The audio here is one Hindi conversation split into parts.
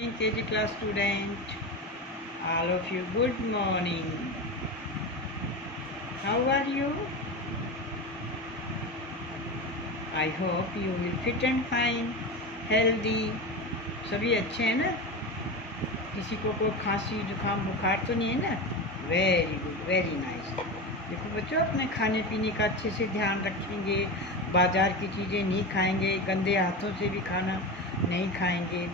KG class student, all of you, good morning. How are you? I hope you will fit and fine, healthy. सभी अच्छे हैं ना? किसी को कोई खांसी जुकाम बुखार तो नहीं है ना? Very good, very nice. देखो बच्चों, अपने खाने पीने का अच्छे से ध्यान रखेंगे, बाजार की चीज़ें नहीं खाएंगे, गंदे हाथों से भी खाना नहीं खाएंगे,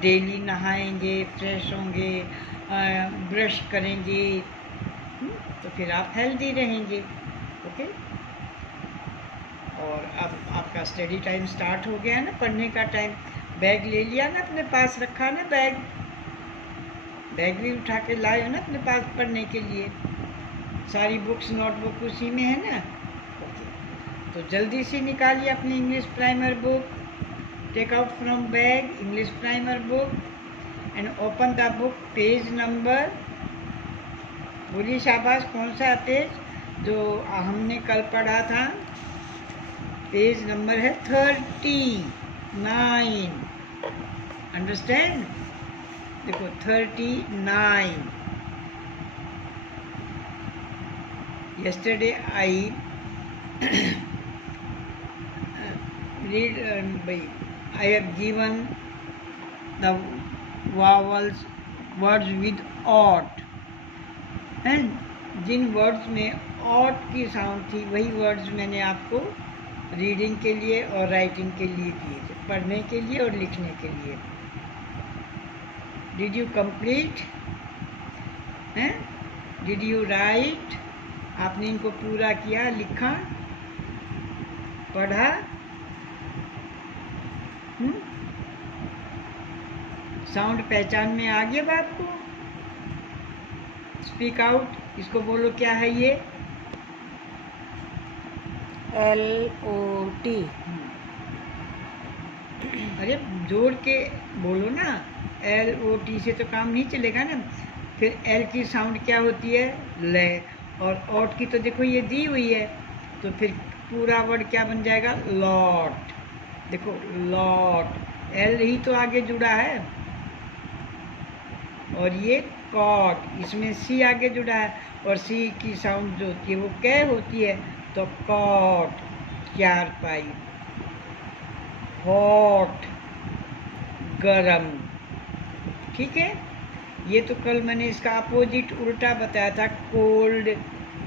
डेली नहाएंगे, फ्रेश होंगे, ब्रश करेंगे, तो फिर आप हेल्दी रहेंगे। ओके। और अब आपका स्टडी टाइम स्टार्ट हो गया ना, पढ़ने का टाइम। बैग ले लिया ना, अपने पास रखा ना बैग भी उठा के लाए हो ना अपने पास पढ़ने के लिए। सारी बुक्स नोटबुक उसी में है ना? ओके, तो जल्दी से निकालिए अपनी English primer book. Take out from bag English primer book and open the book page number। बोलिए शाबाश, कौन सा पेज जो हमने कल पढ़ा था? पेज नंबर है 39। अंडरस्टैंड? देखो 39। yesterday I read I have given the vowels words with ought, and जिन वर्ड्स में ought की साउंड थी वही वर्ड्स मैंने आपको रीडिंग के लिए और राइटिंग के लिए दिए थे, पढ़ने के लिए और लिखने के लिए। Did you complete? Did you right? आपने इनको पूरा किया, लिखा, पढ़ा? साउंड पहचान में आ गया बात को? स्पीक आउट, इसको बोलो, क्या है ये? LOT। अरे जोड़ के बोलो ना, LOT से तो काम नहीं चलेगा ना। फिर L की साउंड क्या होती है? ले। और ऑट की तो देखो ये दी हुई है, तो फिर पूरा वर्ड क्या बन जाएगा? लॉट। देखो लॉट, L ही तो आगे जुड़ा है, और ये कॉट, इसमें C आगे जुड़ा है, और C की साउंड जो होती है वो कै होती है, तो कॉट, चारपाई। हॉट, गरम। ठीक है? ये तो कल मैंने इसका अपोजिट उल्टा बताया था, कोल्ड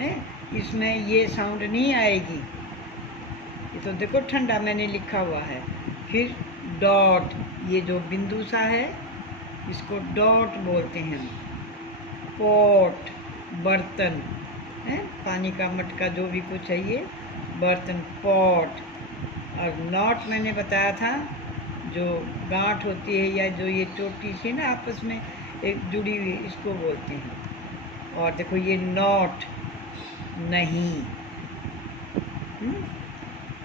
है, इसमें ये साउंड नहीं आएगी। ये तो देखो ठंडा मैंने लिखा हुआ है। फिर डॉट, ये जो बिंदु सा है इसको डॉट बोलते हैं। पॉट, बर्तन है, पानी का मटका जो भी कुछ है ये बर्तन, पॉट। और नॉट मैंने बताया था, जो गांठ होती है या जो ये चोटी से ना आपस में एक जुड़ी हुई, इसको बोलते हैं। और देखो ये नॉट, नहीं।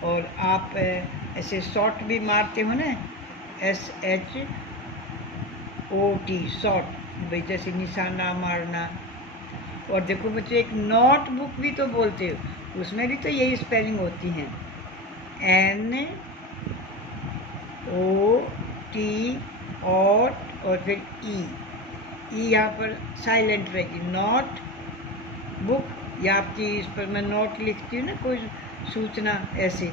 और आप ऐसे शॉर्ट भी मारते हो ना, SHOT, शॉर्ट, भाई जैसे निशाना मारना। और देखो बच्चे, एक नोट बुक भी तो बोलते हो, उसमें भी तो यही स्पेलिंग होती है, NOT, और फिर E यहाँ पर साइलेंट रहेगी। नोट बुक, या आपकी इस पर मैं नोट लिखती हूँ ना कोई सूचना ऐसे,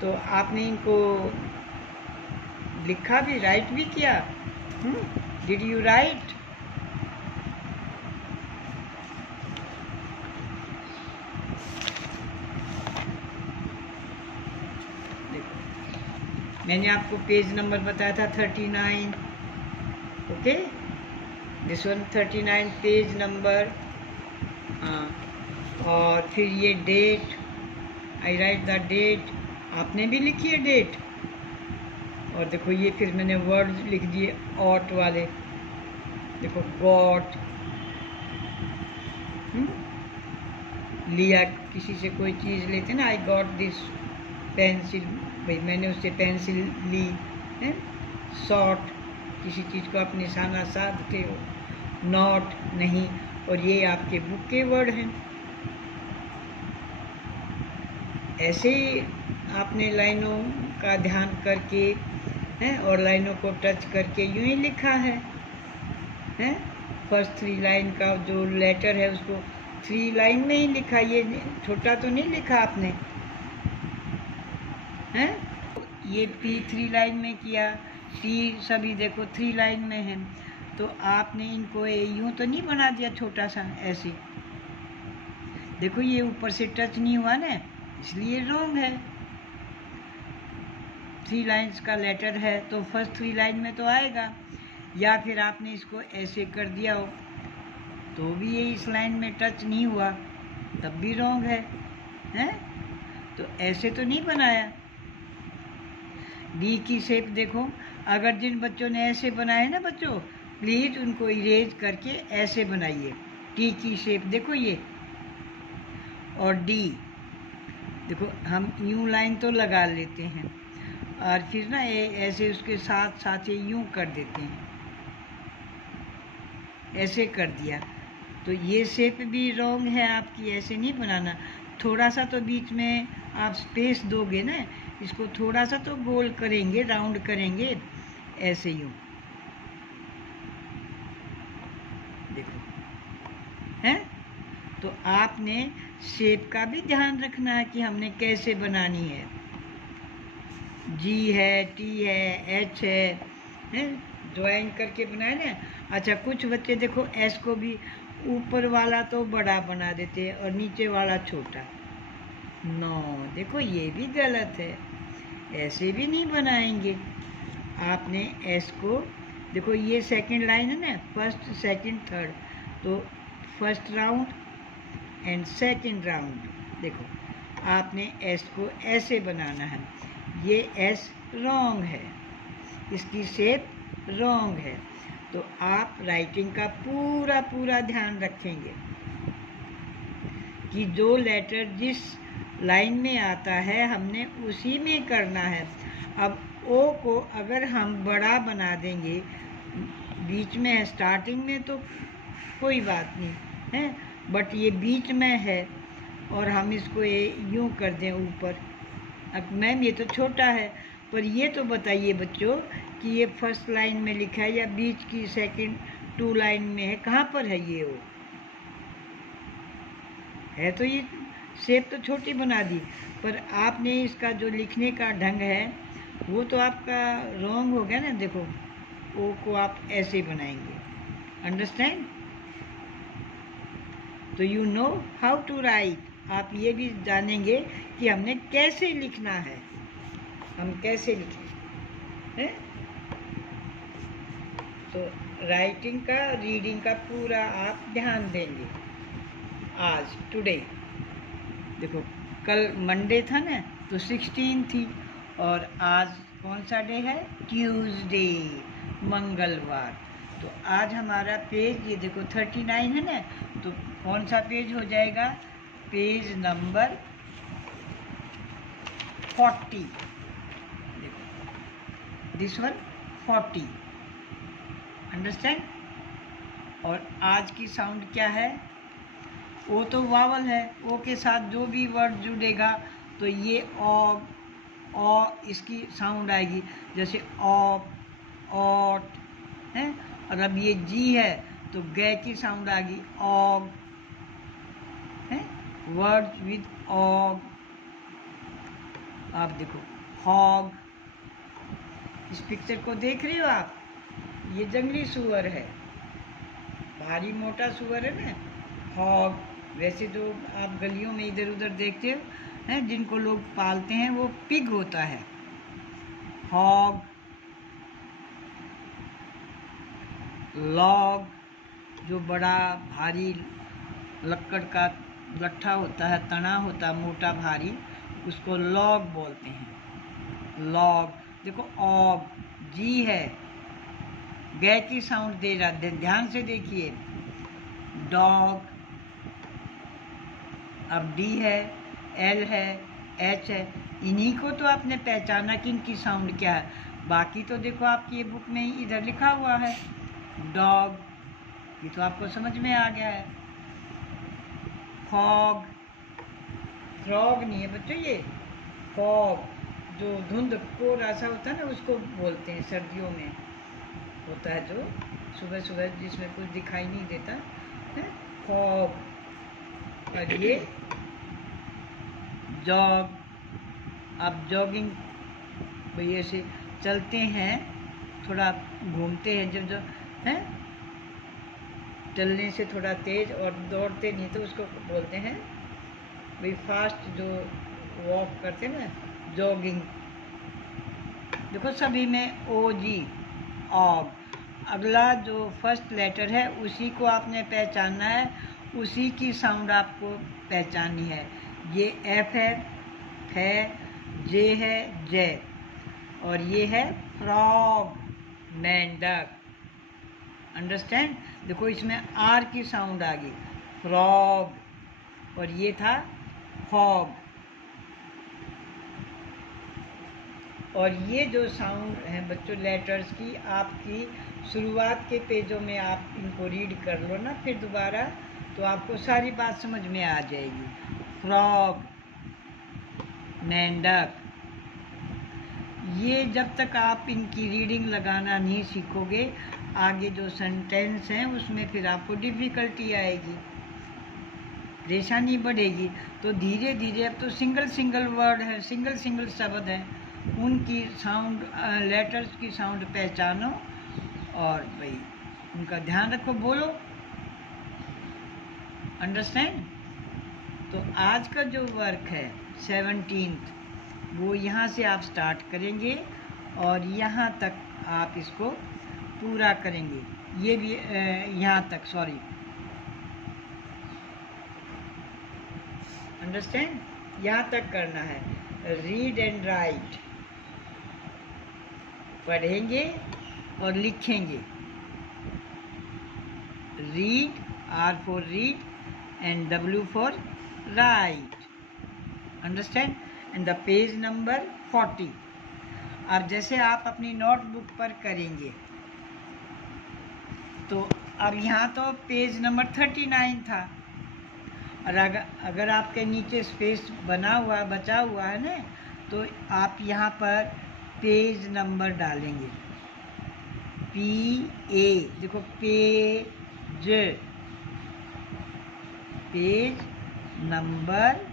तो आपने इनको लिखा भी, राइट भी किया। Did you write? मैंने आपको पेज नंबर बताया था 39। Okay, this one 39 page number. और फिर ये date, I write the date, आपने भी लिखी है डेट। और देखो ये फिर मैंने वर्ड्स लिख दिए ऑट वाले, देखो गॉट, लिया, किसी से कोई चीज़ लेते ना, आई गॉट दिस पेंसिल, भाई मैंने उससे पेंसिल ली है। शॉर्ट, किसी चीज़ को आप निशाना साधते हो। नॉट, नहीं। और ये आपके बुक के वर्ड हैं। ऐसे ही आपने लाइनों का ध्यान करके हैं, और लाइनों को टच करके यूं ही लिखा है, हैं। फर्स्ट 3 लाइन का जो लेटर है उसको 3 लाइन में ही लिखा, ये छोटा तो नहीं लिखा आपने, हैं। ये P 3 लाइन में किया, T सभी देखो 3 लाइन में है, तो आपने इनको यूं तो नहीं बना दिया छोटा सा ऐसे, देखो ये ऊपर से टच नहीं हुआ ना, इसलिए रॉन्ग है। 3 लाइन्स का लेटर है तो फर्स्ट 3 लाइन में तो आएगा, या फिर आपने इसको ऐसे कर दिया हो तो भी ये इस लाइन में टच नहीं हुआ, तब भी रॉन्ग है, हैं। तो ऐसे तो नहीं बनाया। डी की शेप देखो, अगर जिन बच्चों ने ऐसे बनाए ना बच्चों, प्लीज़ उनको इरेज करके ऐसे बनाइए। टी की शेप देखो ये, और डी देखो, हम यूं लाइन तो लगा लेते हैं और फिर ना ये ऐसे उसके साथ साथ ये यूं कर देते हैं, ऐसे कर दिया, तो ये शेप भी रॉन्ग है आपकी, ऐसे नहीं बनाना। थोड़ा सा तो बीच में आप स्पेस दोगे ना, इसको थोड़ा सा तो गोल करेंगे, राउंड करेंगे, ऐसे यूं देखो, हैं। तो आपने शेप का भी ध्यान रखना है कि हमने कैसे बनानी है। जी है, टी है, एच है, ज्वाइन करके बनाए ना। अच्छा, कुछ बच्चे देखो एस को भी ऊपर वाला तो बड़ा बना देते हैं और नीचे वाला छोटा। नो, देखो ये भी गलत है, ऐसे भी नहीं बनाएंगे। आपने एस को देखो, ये सेकंड लाइन है ना, फर्स्ट सेकंड थर्ड, तो first round and second round, देखो आपने एस को ऐसे बनाना है, ये एस रॉन्ग है, इसकी शेप रॉन्ग है। तो आप राइटिंग का पूरा पूरा ध्यान रखेंगे कि जो लेटर जिस लाइन में आता है हमने उसी में करना है। अब ओ को अगर हम बड़ा बना देंगे, बीच में है, स्टार्टिंग में तो कोई बात नहीं है, बट ये बीच में है और हम इसको ये यूं कर दें ऊपर। अब मैम ये तो छोटा है, पर ये तो बताइए बच्चों कि ये फर्स्ट लाइन में लिखा है या बीच की सेकंड 2 लाइन में है, कहाँ पर है ये ओ है, तो ये शेप तो छोटी बना दी, पर आपने इसका जो लिखने का ढंग है वो तो आपका रॉन्ग हो गया ना। देखो ओ को आप ऐसे बनाएंगे, अंडरस्टैंड। तो you know how to write, आप ये भी जानेंगे कि हमने कैसे लिखना है, हम कैसे लिखें, हैं। तो राइटिंग का, रीडिंग का पूरा आप ध्यान देंगे। आज टुडे देखो, कल मंडे था ना, तो 16 थी, और आज कौन सा डे है, ट्यूसडे, मंगलवार। तो आज हमारा पेज ये देखो 39 है ना, तो कौन सा पेज हो जाएगा, पेज नंबर 40, देखो दिस वन 40, अंडरस्टैंड। और आज की साउंड क्या है, ओ तो वावल है, ओ के साथ जो भी वर्ड जुड़ेगा तो ये ओ इसकी साउंड आएगी, जैसे ऑप, ऑट है। और अब ये जी है तो गे की साउंड आ गई, ऑग है, वर्ड विद ऑग। आप देखो हॉग, इस पिक्चर को देख रहे हो आप, ये जंगली सुअर है, भारी मोटा सुअर है ना, हॉग। वैसे तो आप गलियों में इधर उधर देखते हो हैं, जिनको लोग पालते हैं वो पिग होता है, हॉग। लॉग, जो बड़ा भारी लक्कड़ का लट्ठा होता है, तना होता है मोटा भारी, उसको लॉग बोलते हैं, लॉग। देखो ऑग, जी है, गे की साउंड दे रहा, ध्यान से देखिए, डॉग। अब डी है, एल है, एच है, इन्हीं को तो आपने पहचाना कि इनकी साउंड क्या है। बाकी तो देखो आपकी ये बुक में इधर लिखा हुआ है डॉग, ये तो आपको समझ में आ गया है। फॉग, फ्रॉग नहीं है बच्चों, ये फॉग, जो धुंध कोहरा सा होता है ना, उसको बोलते हैं। सर्दियों में होता है जो सुबह सुबह, जिसमें कुछ दिखाई नहीं देता है, फॉग। और ये जॉग, आप जॉगिंग भाई ऐसे चलते हैं, थोड़ा घूमते हैं जब है, चलने से थोड़ा तेज, और दौड़ते नहीं तो उसको बोलते हैं भाई फास्ट, जो वॉक करते हैं ना, जॉगिंग। देखो सभी में ओ जी, ऑग। अगला जो फर्स्ट लेटर है उसी को आपने पहचानना है, उसी की साउंड आपको पहचाननी है। ये एफ है, जे है, जे, और ये है फ्रॉग, मेंढक। अंडरस्टैंड? देखो इसमें आर की साउंड आ गई, फ्रॉग, और ये था फॉग। और ये जो साउंड है बच्चों लेटर्स की, आपकी शुरुआत के पेजों में आप इनको रीड कर लो ना फिर दोबारा, तो आपको सारी बात समझ में आ जाएगी। फ्रॉग, मेंढक, ये जब तक आप इनकी रीडिंग लगाना नहीं सीखोगे, आगे जो सेंटेंस हैं उसमें फिर आपको डिफ़िकल्टी आएगी, परेशानी बढ़ेगी। तो धीरे धीरे, अब तो सिंगल सिंगल वर्ड है, सिंगल सिंगल शब्द है, उनकी साउंड, लेटर्स की साउंड पहचानो और भाई उनका ध्यान रखो, बोलो। अंडरस्टैंड? तो आज का जो वर्क है 17th, वो यहाँ से आप स्टार्ट करेंगे और यहाँ तक आप इसको पूरा करेंगे। ये भी यहाँ तक, सॉरी, अंडरस्टैंड, यहाँ तक करना है। रीड एंड राइट, पढ़ेंगे और लिखेंगे। Read, R for read, and W for write. Understand? And the page number 40। अब जैसे आप अपनी नोटबुक पर करेंगे, तो अब यहाँ तो पेज नंबर 39 था, और अगर आपके नीचे स्पेस बना हुआ, बचा हुआ है ना, तो आप यहाँ पर पेज नंबर डालेंगे, PA, देखो page, page number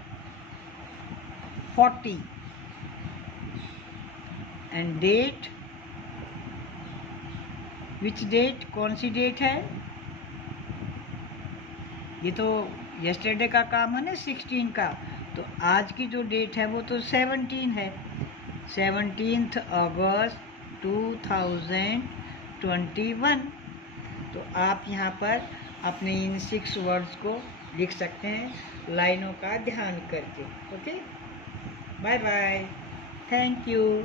40, and date, which date, कौन सी डेट है? ये तो यस्टरडे का काम है ना, 16 का, तो आज की जो डेट है वो तो 17 है, 17 अगस्त 2021। तो आप यहाँ पर अपने इन 6 वर्ड्स को लिख सकते हैं, लाइनों का ध्यान करके। Okay, bye bye, thank you.